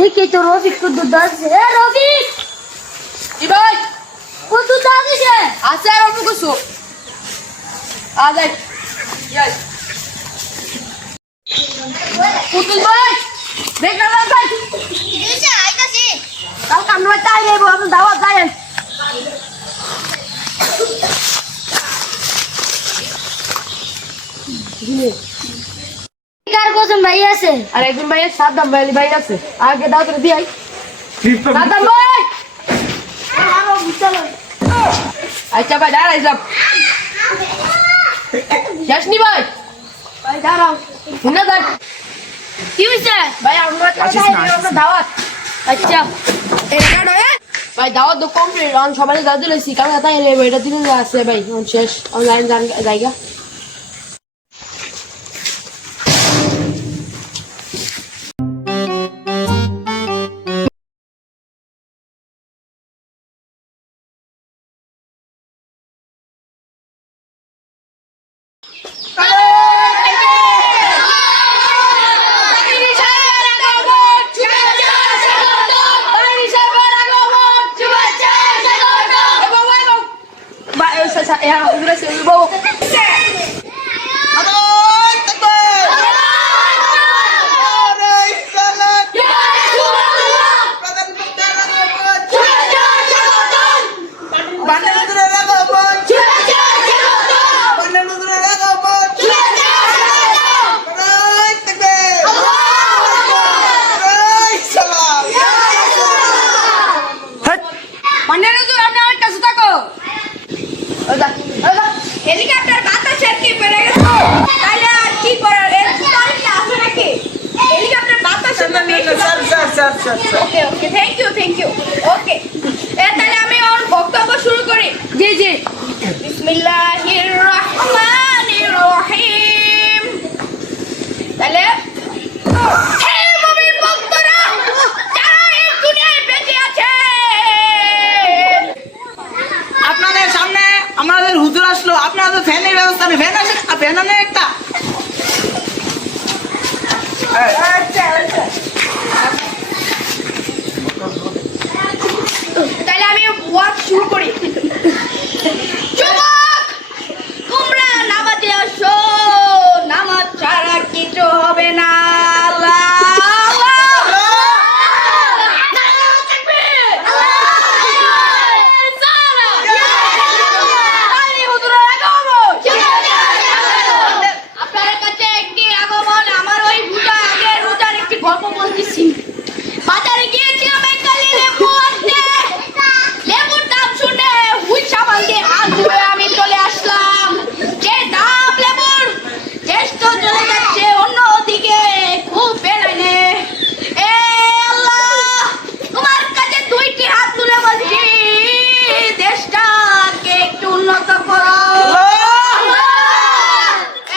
দেখি তো রফিক কত দাঁড়ছে। এ রফিক কি ভাই কত দাঁড়িয়েছে? আছে অল্প কিছু আদাই ইয়াই পুতুল ভাই দেখ না ভাই দিছে আইতাছি। কাল আমরা চাই নেব আপনি দাওয়াত যায়েন কার কজন ভাই আছে? আর একজন ভাই সাদ্দাম ভাই আছে আগে দাও তো দিই সাদ্দাম ভাই আচ্ছা ভাই দাঁড়াই যাব শেষ নি ভাই ভাই দাঁড়াও শুনে যান কি হইছে? ভাই আমরা চাই নেব দাওয়াত আচ্ছা এই কাটো এ ভাই দাওয়াত তো কমপ্লিট অন সবাই দাওয়াত দিয়েছি কাল তাই নেব এটা দিন আছে ভাই অন শেষ অনলাইন জায়গা হেলিকপ্টার বাতাসে কি পড়ে গেল তাহলে আর কি করার এর স্টোরি আছে নাকি হেলিকপ্টার বাতাসে ওকে ওকে থ্যাংক ইউ ওকে তাহলে আমি আমার বক্তব্য শুরু করি জি জি বিসমিল্লাহির রহমানির রহিম তাহলে হে মুমিন ভক্তরা যারা এই দুনিয়ায় বেঁচে আছে আপনাদের সামনে আমাদের হুজুর আসলো আপনাদের ফ্যানের ব্যবস্থা নেই ফ্যান আছে ফ্যান আনে একটা তাহলে আমি ওয়াজ শুরু করি যুবক তোমরা নামাজে আসো নামাজ ছাড়া কিছু হবে না আপনার কাছে একটি আগমন আমার ওই রোজার একটি গল্প বলতেছি বাজারে গিয়েছিলাম একটা লেবু আনতে লেবুর দাম শুনে হুই সামাল দিয়ে হাত ধুয়ে আমি চলে আসলাম যে দাম লেবুর জ্যেষ্ঠ চলে যাচ্ছে অন্যদিকে খুব বেলাইনে এ আল্লাহ তোমার কাছে দুইটি হাত তুলে বলছি দেশটাকে একটু উন্নত করো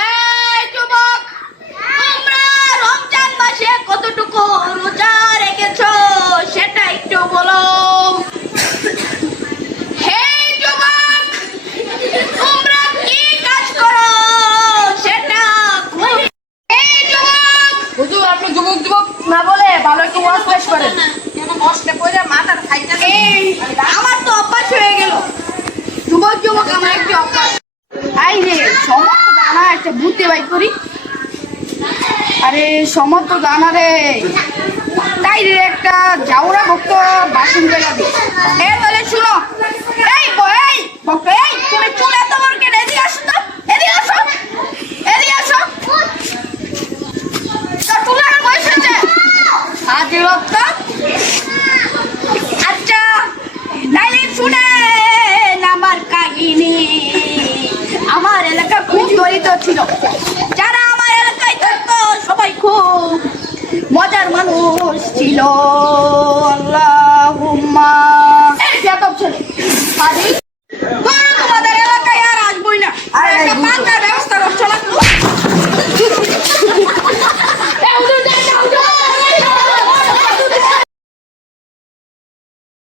এই যুবক তোমরা রমজান মাসে কতটুকু রোজা রেখেছো সেটা একটু বলো হে যুবক তোমরা কি কাজ করো সেটা এই যুবক হুজুর আপনি যুবক না বলে ভালো একটু ওয়াজ পেশ করেন কষ্টে পড়ে মাথার খাইতে এই আমার তো অভ্যাস হয়ে গেল যুবক আমার একটি অভ্যাস আই রে সমস্ত জানা একটা বুদ্ধি বাই করি আরে সমস্ত জানা রে তাই রে একটা জাউরা ভক্ত বাসন পেলা দি এ বলে শুনো এই ভক্ত এই তুমি চলে এত বড় কেন এদিকে আসো তো এদিকে আসো তো চুলে আমার বয়স হয়েছে আজে ভক্ত আচ্ছা তাইলে শুনেন আমার কাহিনী আমার এলাকা খুব দরিদ্র ছিল যারা আমার এলাকায় থাকতো সবাই খুব মজার মানুষ ছিল আল্লাহুম্মা এই বেয়াদব ছেলে